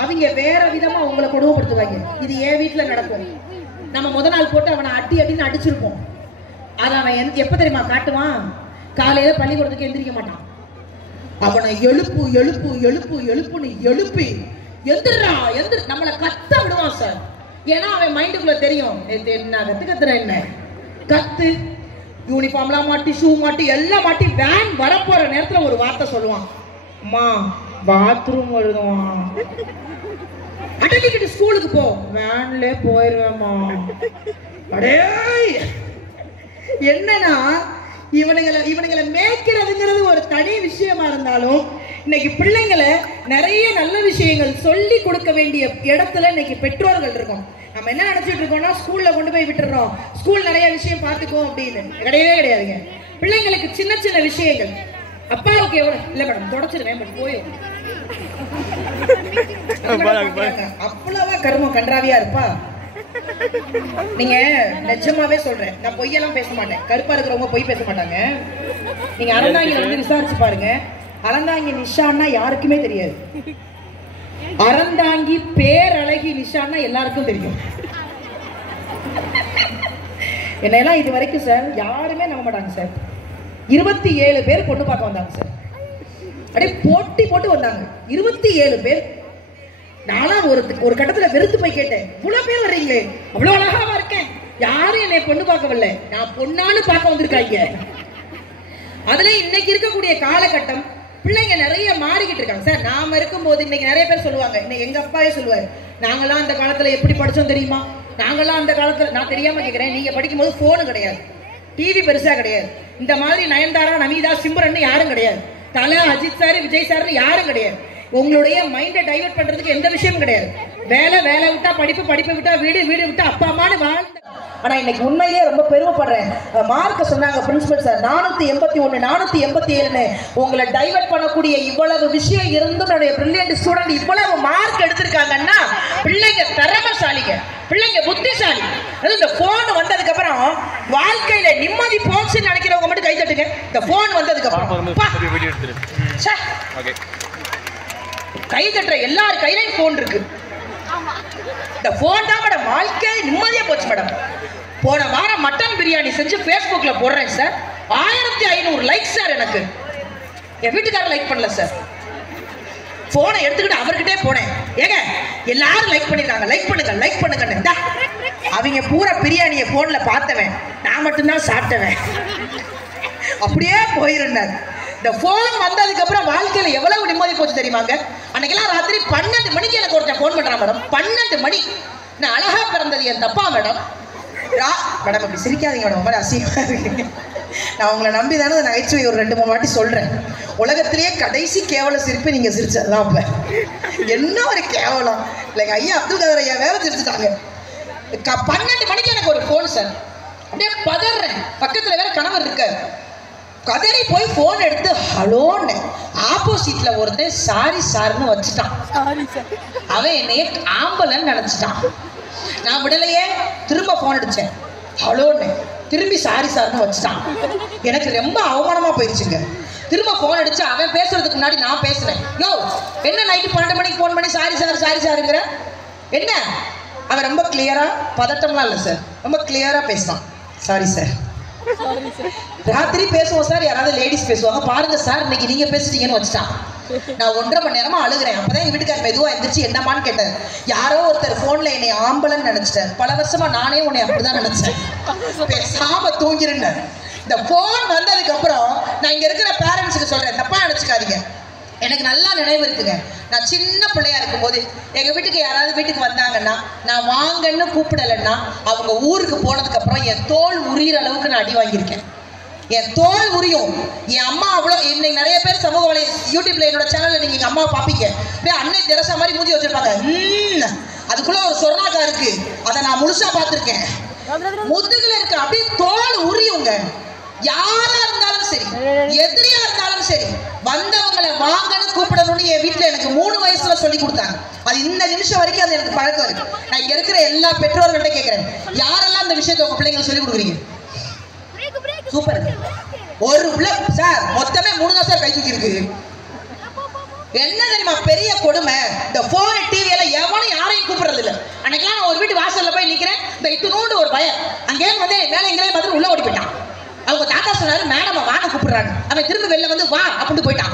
அவங்க வேற விதமா உங்களை கொடுமைப்படுத்துவாங்க. இது என் வீட்டுல நடக்கும். நம்ம முத நாள் போட்டு அவனை அடின்னு அடிச்சிருப்போம். அதை அவன் எப்ப தெரியுமா காட்டுவான்? காலையில பள்ளிக்கூடத்துக்கு எந்திரிக்க மாட்டான். அவனை எழுப்புன்னு எழுப்பி எந்திரா எந்திர நம்மளை கத்த விடுவான் சார். ஏன்னா அவன் மைண்டுக்குள்ள தெரியும் என்ன கத்துற என்ன கத்து. யூனிஃபார்ம்லாம் மாட்டி ஷூ மாட்டி எல்லாம் மாட்டி வேன் வரப்போற நேரத்துல ஒரு வார்த்தை சொல்லுவான், அம்மா பாத்ரூம் வருவான். அடங்கிக்கிட்டு ஸ்கூலுக்கு போ, வேன்ல போயிருவேம்மா. அடே என்னன்னா இவனுங்களை மேய்க்கிறதுங்கிறது ஒரு தனி விஷயமா இருந்தாலும் இன்னைக்கு பிள்ளைங்களை நிறைய நல்ல விஷயங்கள் சொல்லி கொடுக்க வேண்டிய இடத்துல இன்னைக்கு பெற்றோர்கள் இருக்கோம். நம்ம என்ன நினைச்சிட்டு இருக்கோம்னா ஸ்கூல்ல கொண்டு போய் விட்டுறோம், ஸ்கூல் நிறைய விஷயம் பார்த்துக்கோ அப்படின்னு. கிடையவே கிடையாதுங்க. பிள்ளைங்களுக்கு சின்ன சின்ன விஷயங்கள் அப்பாவுக்கு எவ்வளவு இல்ல மேடம் தொடச்சிருவேன் பட் போயும் அவ்வளவா கருமம் கன்றாவியா இருப்பா. நீங்க நிஜமாவே சொல்றேன், நான் பொய்யெல்லாம் பேச மாட்டேன். கருப்பா இருக்கிறவங்க பொய் பேச மாட்டாங்க. நீங்க அறந்தாங்கில வந்து விசாரிச்சு பாருங்க. அறந்தாங்கி நிஷான்னா யாருக்குமே தெரியாது. அறந்தாங்கி பேரழகி நிஷான்னா எல்லாருக்கும் தெரியும். என்னெல்லாம் இது வரைக்கும் சார் யாருமே நம்ப மாட்டாங்க சார். 27 பேர் பொண்ணு பார்க்க வந்தாங்க சார். அப்படியே போட்டி போட்டு வந்தாங்க 27 பேர். நானும் ஒரு கட்டத்துல வெறுத்து போய் கேட்டேன், இவ்வளவு பேர் வர்றீங்களே, அவ்வளவு அழகாவா இருக்கேன், யாரும் என்னை பொண்ணு பார்க்கவில்லை, நான் பொண்ணான்னு பார்க்க வந்திருக்காங்க. அதுல இன்னைக்கு இருக்கக்கூடிய காலகட்டம் பிள்ளைங்க நிறைய மாறிக்கிட்டு இருக்காங்க சார். நாம இருக்கும்போது இன்னைக்கு நிறைய பேர் சொல்லுவாங்க, இன்னைக்கு எங்க அப்பாவே சொல்லுவாரு, நாங்கெல்லாம் அந்த காலத்துல எப்படி படிச்சோம் தெரியுமா, நாங்கெல்லாம் அந்த காலத்துல, நான் தெரியாம கேட்கிறேன், நீங்க படிக்கும் போது போனு கிடையாது, டிவி பெருசா கிடையாது, இந்த மாதிரி நயன்தாரா நமிதா சிம்ரன் யாரும் கிடையாது, தலை அஜித் சார் விஜய் சார்னு யாரும் கிடையாது. உங்களுடைய மைண்டை டைவர்ட் பண்றதுக்கு எந்த விஷயமும் கிடையாது. வேலை விட்டா படிப்பு, படிப்பை விட்டா வீடு, வீடு விட்டா அப்பா அம்மான்னு வாழ்ந்த. ஆனா இன்னைக்கு உண்மையிலேயே ரொம்ப பெருமைப்படுறேன். மார்க்க சொன்னாங்க பிரின்சிபல் சார் 481 487ன்னு. உங்களை டைவர்ட் பண்ணக்கூடிய இவ்வளவு விஷயம் இருந்தும் என்னுடைய பிரில்லியன்ட் ஸ்டூடெண்ட் இவ்வளவு மார்க் எடுத்திருக்காங்கன்னா பிள்ளைங்க திறமைசாலிங்க, பிள்ளைங்க புத்திசாலி. அது இந்த போன் வந்ததுக்கு அப்புறம் வாழ்க்கையில நிம்மதி போச்சுன்னு நினைக்கிறவங்க மட்டும் கை தட்டுங்க. இந்த போன் வந்ததுக்கு அப்புறம் கை தட்டுற எல்லார் கையிலையும் போன் இருக்கு. இந்த போன் தான் மேடம் வாழ்க்கை நிம்மதியா போச்சு மேடம். போன வாரம் மட்டன் பிரியாணி செஞ்சு Facebookல போடுறேன் சார், 1500 லைக் சார். எனக்கு என் வீட்டுக்காரர் லைக் பண்ணல சார். போனை எடுத்துக்கிட்டு அவர்கிட்டே போனேன், ஏங்க எல்லாரும் லைக் பண்ணிருக்காங்க, லைக் பண்ணுங்க லைக் பண்ணுங்க. அவங்க பூரா பிரியாணியை போன்ல பார்த்தவன், நான் மட்டும்தான் சாப்பிட்டவன். அப்படியே போயிருந்தார். இந்த போன் வந்ததுக்கு அப்புறம் வாழ்க்கையில எவ்வளவு நிம்மதி போச்சு தெரியுமாங்க. அன்னைக்கெல்லாம் ராத்திரி 12 மணிக்கு எனக்கு ஒருத்தன் போன் பண்றான் மேடம். 12 மணி. நான் அழகா பிறந்தது என் தப்பா மேடம்? மேடம் அப்படி சிரிக்காதீங்க மேடம், ரொம்ப அசிங்கமா இருக்கு. நான் உங்களை நம்பி தானே நகைச்சுவை ஒரு 2-3 வாட்டி சொல்றேன். உலகத்திலேயே கடைசி கேவல சிரிப்பு நீங்க சிரிச்சதுதான். அப்ப என்ன ஒரு கேவலம் இல்லைங்க. ஐயா அப்துல் கதர் ஐயா வேற சிரிச்சுட்டாங்க. 12 மணிக்கு எனக்கு ஒரு போன் சார். அப்படியே பதறேன். பக்கத்துல வேற கணவர் இருக்க. கதறி போய் போன் எடுத்து ஹலோன்னு. ஆப்போசிட்ல ஒருத்தன் சாரி சார்னு வச்சுட்டான். அவன் என்னைய ஆம்பலன்னு நினைச்சிட்டான். நான் விடலையே, திரும்ப போன் அடிச்சேன், ஹலோன்னு. திரும்பி சாரி சார்னு வச்சுட்டான். எனக்கு ரொம்ப அவமானமா போயிடுச்சுங்க. திரும்ப போன் அடிச்சு அவன் பேசுறதுக்கு முன்னாடி நான் பேசுறேன், யோ என்ன நைட்டு 12 மணிக்கு போன் பண்ணி சாரி சாருங்கிற என்ன? அவன் ரொம்ப கிளியரா, பதட்டம்லாம் இல்லை சார், ரொம்ப கிளியரா பேசுவான், சாரி சார். ராத்திரி பேசுவோம் சார், யாராவது லேடிஸ் பேசுவாங்க, பாருங்க சார் இன்னைக்கு நீங்க பேசிட்டீங்கன்னு வச்சுட்டான். நான் 1.5 மணி நேரமா அழுகிறேன். அப்பதான் எங்க வீட்டுக்கார மெதுவா எந்திரிச்சு என்னமான்னு கேட்டார். யாரோ ஒருத்தர் போன்ல என்னை ஆம்பலன்னு நினைச்சிட்டார். பல வருஷமா நானே உன்னை அப்படிதான் நினைச்சேன், பேசாம தூங்கிருந்தேன். இந்த போன் வந்ததுக்கு அப்புறம் நான் இங்க இருக்கிற பேரண்ட்ஸுக்கு சொல்றேன், தப்பா நினைச்சுக்காதீங்க. எனக்கு நல்லா நினைவு இருக்குங்க. நான் சின்ன பிள்ளையா இருக்கும் போது எங்க வீட்டுக்கு யாராவது வீட்டுக்கு வந்தாங்கன்னா நான் வாங்கன்னு கூப்பிடலைன்னா அவங்க ஊருக்கு போனதுக்கு அப்புறம் என் தோல் உரியிற அளவுக்கு நான் அடி வாங்கியிருக்கேன். என் தோல் உரியும். என் அம்மா அவ்வளோ, இன்னைக்கு நிறைய பேர் சமூக வலை யூடியூப்ல என்னோட சேனல்ல நீங்க எங்க அம்மாவை பாப்பீங்க, அன்னை தெரசா மாதிரி மூஞ்சி வச்சிருப்பாங்க. அதுக்குள்ள ஒரு சொர்ணாக்கா இருக்கு, அதை நான் முழுசா பார்த்திருக்கேன். முதுகுல இருக்கு, அப்படியே தோல் உரியுங்க. யாரா இருந்தாலும் சரி, எதிரியா இருந்தாலும் சரி, வந்தவங்களை வாங்கன்னு கூப்பிடணும்னு என் வீட்டுல எனக்கு 3 வயசுல சொல்லி கொடுத்தாங்க. அது இந்த நிமிஷம் வரைக்கும் அது எனக்கு பழக்கம் இருக்கு. நான் இங்க இருக்கிற எல்லா பெற்றோர்கள்ட்ட கேட்கிறேன், யாரெல்லாம் இந்த விஷயத்தை உங்க பிள்ளைங்களுக்கு சொல்லி கொடுக்குறீங்க? சூப்பர். ஒரு பிள்ளை சார் மொத்தமே 3 தான் சார் கை தூக்கி இருக்கு. என்ன தெரியுமா பெரிய கொடுமை? இந்த போன் டிவி எல்லாம் எவனும் யாரையும் கூப்பிடுறது இல்லை. அன்னைக்கெல்லாம் நான் ஒரு வீட்டு வாசல்ல போய் நிக்கிறேன், இந்த இட்டுனோண்டு ஒரு பையன் அங்கே வந்து மேலே எங்கேயே பார்த்துட்டு உள்ள ஓடி போயிட்டான். அவங்க தாத்தா சொன்னாரு, மேடம் வாங்க கூப்பிடுறாங்க. அவன் திரும்ப வெளில வந்து வா அப்படின்னு போயிட்டான்.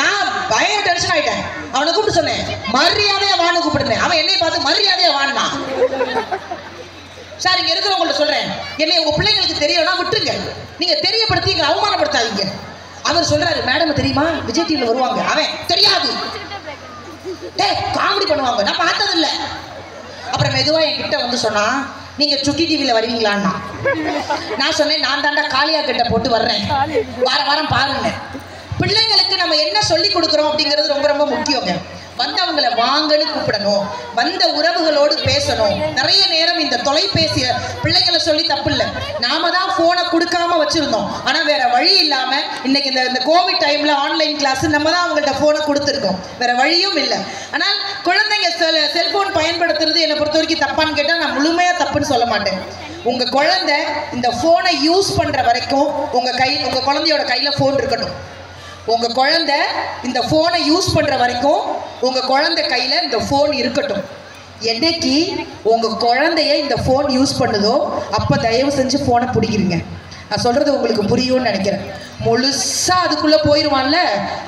நான் பயங்கர டென்ஷன் ஆயிட்டேன். அவனை கூப்பிட்டு சொன்னேன், மரியாதையா வான்னு கூப்பிடுறேன். அவன் என்னை பார்த்து மரியாதையா வான்னா. சார், இங்க இருக்கிறவங்கள்ட்ட சொல்றேன், என்னை உங்க பிள்ளைங்களுக்கு தெரியலன்னா விட்டுருங்க, நீங்க தெரியப்படுத்தி எங்களை அவமானப்படுத்தாதீங்க. அவர் சொல்றாரு, மேடம் தெரியுமா, விஜய் டிவில வருவாங்க. அவன் தெரியாது, காமெடி பண்ணுவாங்க, நான் பார்த்தது இல்லை. அப்புறம் மெதுவா என்கிட்ட வந்து சொன்னா, நீங்க சுட்டி டிவில வருவீங்களான்னா. நான் சொன்னேன், நான் தாண்டா காளியா கிட்ட போட்டு வர்றேன், வாரம் பாருங்க. பிள்ளைங்களுக்கு நம்ம என்ன சொல்லி கொடுக்குறோம் அப்படிங்கிறது ரொம்ப ரொம்ப முக்கியங்க. வந்தவங்களை வாங்கன்னு கூப்பிடணும், வந்த உறவுகளோடு பேசணும். நிறைய நேரம் இந்த தொலைபேசிய பிள்ளைங்களை சொல்லி தப்பு இல்லை, நாம தான் போனை கொடுக்காம வச்சிருந்தோம். ஆனா வேற வழி இல்லாம இன்னைக்கு இந்த கோவிட் டைம்ல ஆன்லைன் கிளாஸ் நம்ம தான் அவங்கள்ட்ட போனை கொடுத்துருக்கோம், வேற வழியும் இல்லை. ஆனால் குழந்தைங்க செல்போன் பயன்படுத்துறது என்னை பொறுத்த வரைக்கும் தப்பான்னு கேட்டா நான் முழுமையா தப்புன்னு சொல்ல மாட்டேன். உங்க குழந்தை இந்த போனை யூஸ் பண்ற வரைக்கும் உங்க குழந்தையோட கையில போன் இருக்கணும். உங்க குழந்தை இந்த போனை யூஸ் பண்ற வரைக்கும் உங்க குழந்தை கையில இந்த போன் இருக்கட்டும். என்னைக்கு உங்க குழந்தைய இந்த போன் யூஸ் பண்ணுதோ அப்ப தயவு செஞ்சு போனை பிடிக்கிறீங்க. நான் சொல்றது உங்களுக்கு புரியும்னு நினைக்கிறேன். முழுசா அதுக்குள்ள போயிருவான்ல,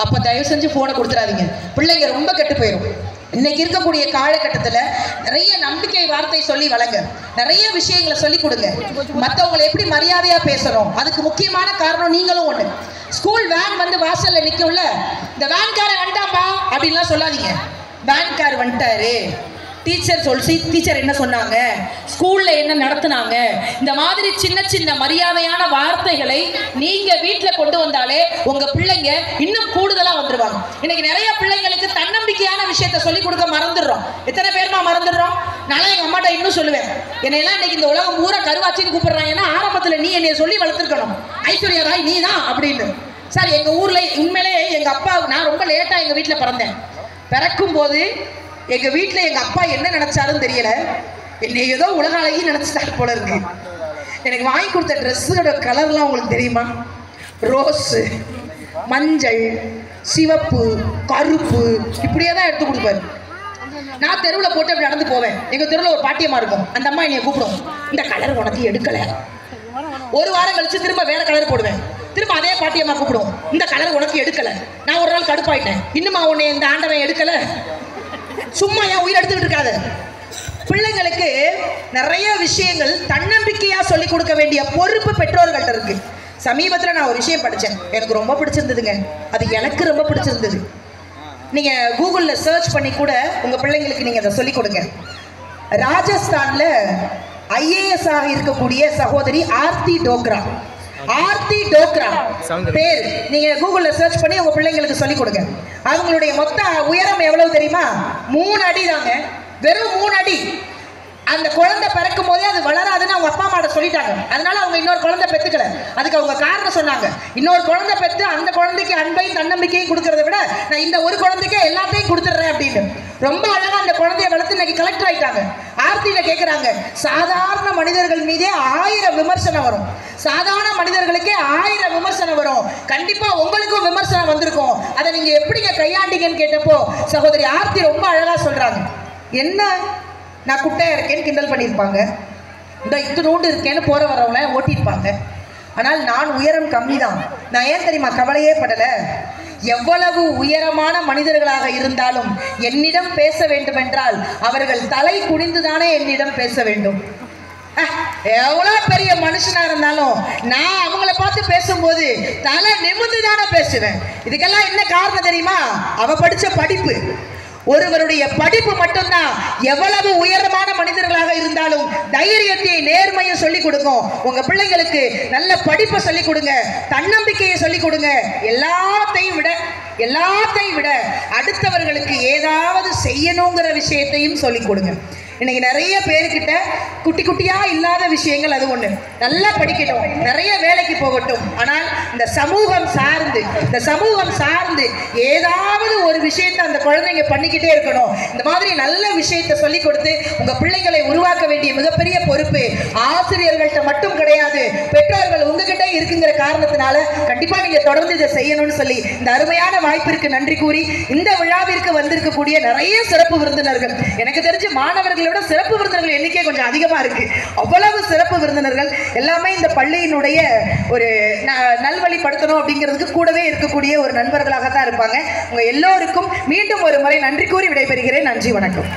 அப்ப தயவு செஞ்சு போனை கொடுத்துடாதீங்க. பிள்ளைங்க ரொம்ப கெட்டு போயிடும். இன்னைக்கு இருக்கக்கூடிய காலகட்டத்தில் நிறைய நம்பிக்கை வார்த்தை சொல்லி வளங்க, நிறைய விஷயங்களை சொல்லி கொடுங்க. மற்றவங்களை எப்படி மரியாதையா பேசணும், அதுக்கு முக்கியமான காரணம் நீங்களும் ஒண்ணு. ஸ்கூல் வேன் வந்து வாசல்ல நிக்கும்ல, இந்த வேன்காரன் வந்துட்டாப்பா அப்படின்லாம் சொல்லாதீங்க. வேன்கார் வந்துட்டாரு, டீச்சர் என்ன சொன்னாங்க, ஸ்கூல்ல என்ன நடத்துனாங்க, இந்த மாதிரி சின்ன சின்ன மரியாதையான வார்த்தைகளை நீங்க வீட்டுல கொண்டு வந்தாலே உங்க பிள்ளைங்க இன்னும் கூடுதலா வந்துருவாங்க. இன்னைக்கு நிறைய பிள்ளைங்களுக்கு தன்னம்பிக்கையான விஷயத்த சொல்லி கொடுக்க மறந்துடுறோம். எத்தனை பேருமா மறந்துடுறோம்? நான் எங்க அம்மாட்ட இன்னும் சொல்லுவேன், என்னையெல்லாம் இன்னைக்கு இந்த உலகம் பூரா கருவாச்சின்னு கூப்பிடுறாங்கன்னா ஆரம்பத்துல நீ என்னைய சொல்லி வளர்த்துருக்கணும், ஐஸ்வர்யா ராய் நீ தான் அப்படின்னு. சார், எங்க ஊர்ல உண்மையிலே எங்க அப்பா, நான் ரொம்ப லேட்டா எங்க வீட்டுல பிறந்தேன். பிறக்கும் போது எங்க வீட்டுல எங்க அப்பா என்ன நினைச்சாலும் தெரியல, என்னை ஏதோ உலக அழகி நினைச்சிட்டாரு போல இருக்கு. எனக்கு வாங்கி கொடுத்த ட்ரெஸ்ஸோட கலர்லாம் உங்களுக்கு தெரியுமா? ரோஸ், மஞ்சள், சிவப்பு, கருப்பு, இப்படியே தான் எடுத்து கொடுப்பாரு. நான் தெருவில் போட்டு அப்படி நடந்து போவேன். எங்க தெருவில் ஒரு பாட்டியம்மா இருக்கும், அந்த அம்மா என்னைய கூப்பிடும், இந்த கலர் உனக்கு எடுக்கல. ஒரு வாரம் கழிச்சு திரும்ப வேற கலர் போடுவேன், திரும்ப அதே பாட்டியம்மா கூப்பிடும், இந்த கலர் உனக்கு எடுக்கல. நான் ஒரு நாள் கடுப்பாயிட்டேன், இன்னுமா உன்னை இந்த ஆண்டவன் எடுக்கல, சும்மா ஏன் உயிர் எடுத்துக்கிட்டு இருக்காது. பிள்ளைங்களுக்கு நிறைய விஷயங்கள் தன்னம்பிக்கையா சொல்லி கொடுக்க வேண்டிய பொறுப்பு பெற்றோர்கள்ட்ட இருக்கு. சமீபத்தில் நான் ஒரு விஷயம் படித்தேன், எனக்கு ரொம்ப பிடிச்சிருந்ததுங்க. அது எனக்கு ரொம்ப பிடிச்சிருந்தது. நீங்க கூகுள்ல சர்ச் பண்ணி கூட உங்க பிள்ளைங்களுக்கு நீங்க அதை சொல்லிக் கொடுங்க. ராஜஸ்தான்ல IAS ஆக இருக்கக்கூடிய சகோதரி ஆர்த்தி டோக்ரா பேர் நீங்க கூகுள்ல சர்ச் பண்ணி உங்க பிள்ளைங்களுக்கு சொல்லிக் கொடுங்க. அவங்களுடைய மொத்த உயரம் எவ்வளவு தெரியுமா? 3 அடி தாங்க, வெறும் 3 அடி. அந்த குழந்தை பிறக்கும் போதே அது வளராதுன்னு அவங்க அப்பா அம்மாட்ட சொல்லிட்டாங்க. அதனால அவங்க இன்னொரு குழந்தை பெத்துக்கல. அதுக்கு அவங்க காரணம் சொன்னாங்க, இன்னொரு குழந்தை பெற்று அந்த குழந்தைக்கு அன்பையும் தன்னம்பிக்கையும் கொடுக்கறத விட நான் இந்த ஒரு குழந்தைக்கே எல்லாத்தையும் கொடுத்துட்றேன் அப்படின்னு ரொம்ப அழகா அந்த குழந்தைய வளர்த்து இன்னைக்கு கலெக்டர் ஆயிட்டாங்க. ஆர்த்தியில கேட்கிறாங்க, சாதாரண மனிதர்கள் மீதே 1000 விமர்சனம் வரும், சாதாரண மனிதர்களுக்கே 1000 விமர்சனம் வரும், கண்டிப்பா உங்களுக்கும் விமர்சனம் வந்திருக்கும், அதை நீங்க எப்படிங்க கையாண்டீங்கன்னு கேட்டப்போ சகோதரி ஆர்த்தி ரொம்ப அழகா சொல்றாங்க, என்ன நான் குட்டையா இருக்கேன்னு கிண்டல் பண்ணியிருப்பாங்க, இந்த இத்தனோண்டு இருக்கேன்னு போற வரவங்கள ஓட்டியிருப்பாங்க. ஆனால் நான் உயரம் கம்மி தான். நான் ஏன் தெரியுமா கவலையே படலை? எவ்வளவு உயரமான மனிதர்களாக இருந்தாலும் என்னிடம் பேச வேண்டும் என்றால் அவர்கள் தலை குனிந்துதானே என்னிடம் பேச வேண்டும். எவ்வளவு பெரிய மனுஷனா இருந்தாலும் நான் அவங்கள பார்த்து பேசும்போது தலை நிமிர்ந்து தானே பேசுவேன். இதுக்கெல்லாம் என்ன காரணம் தெரியுமா? அவ படிச்ச படிப்பு. ஒருவருடைய படிப்பு மட்டும்தான் எவ்வளவு உயரமான மனிதர்களாக இருந்தாலும் தைரியத்தை நேர்மையை சொல்லிக் கொடுக்கும். உங்க பிள்ளைங்களுக்கு நல்ல படிப்பை சொல்லிக் கொடுங்க, தன்னம்பிக்கையை சொல்லிக் கொடுங்க. எல்லாத்தையும் விட அடுத்தவர்களுக்கு ஏதாவது செய்யணுங்கிற விஷயத்தையும் சொல்லிக் கொடுங்க. இன்னைக்கு நிறைய பேர்கிட்ட குட்டி குட்டியா இல்லாத விஷயங்கள் அது ஒண்ணு. நல்லா படிக்கட்டும், நிறைய வேலைக்கு போகட்டும், ஆனால் இந்த சமூகம் சார்ந்து ஏதாவது ஒரு விஷயத்தை அந்த குழந்தைங்க பண்ணிக்கிட்டே இருக்கணும். இந்த மாதிரி நல்ல விஷயத்தை சொல்லிக் கொடுத்து உங்க பிள்ளைகளை உருவாக்க வேண்டிய மிகப்பெரிய பொறுப்பு ஆசிரியர்கள்ட்ட மட்டும் கிடையாது, பெற்றோர்கள் உங்ககிட்ட இருக்குங்கிற காரணத்தினால கண்டிப்பா நீங்க தொடர்ந்து இதை செய்யணும்னு சொல்லி இந்த அருமையான வாய்ப்பிற்கு நன்றி கூறி இந்த விழாவிற்கு வந்திருக்கக்கூடிய நிறைய சிறப்பு விருந்தினர்கள், எனக்கு தெரிஞ்சு மாணவர்களோட சிறப்பு விருந்தினர்கள் எண்ணிக்கை கொஞ்சம் அதிகமா இருக்கு. அவ்வளவு சிறப்பு விருந்தினர்கள் எல்லாமே இந்த பள்ளியினுடைய ஒரு நல்வழிப்படுத்தணும் அப்படிங்கிறதுக்கு கூடவே இருக்கக்கூடிய ஒரு நண்பர்களாக தான் இருப்பாங்க. உங்க எல்லோருக்கும் மீண்டும் ஒரு முறை நன்றி கூறி விடைபெறுகிறேன். நன்றி, வணக்கம்.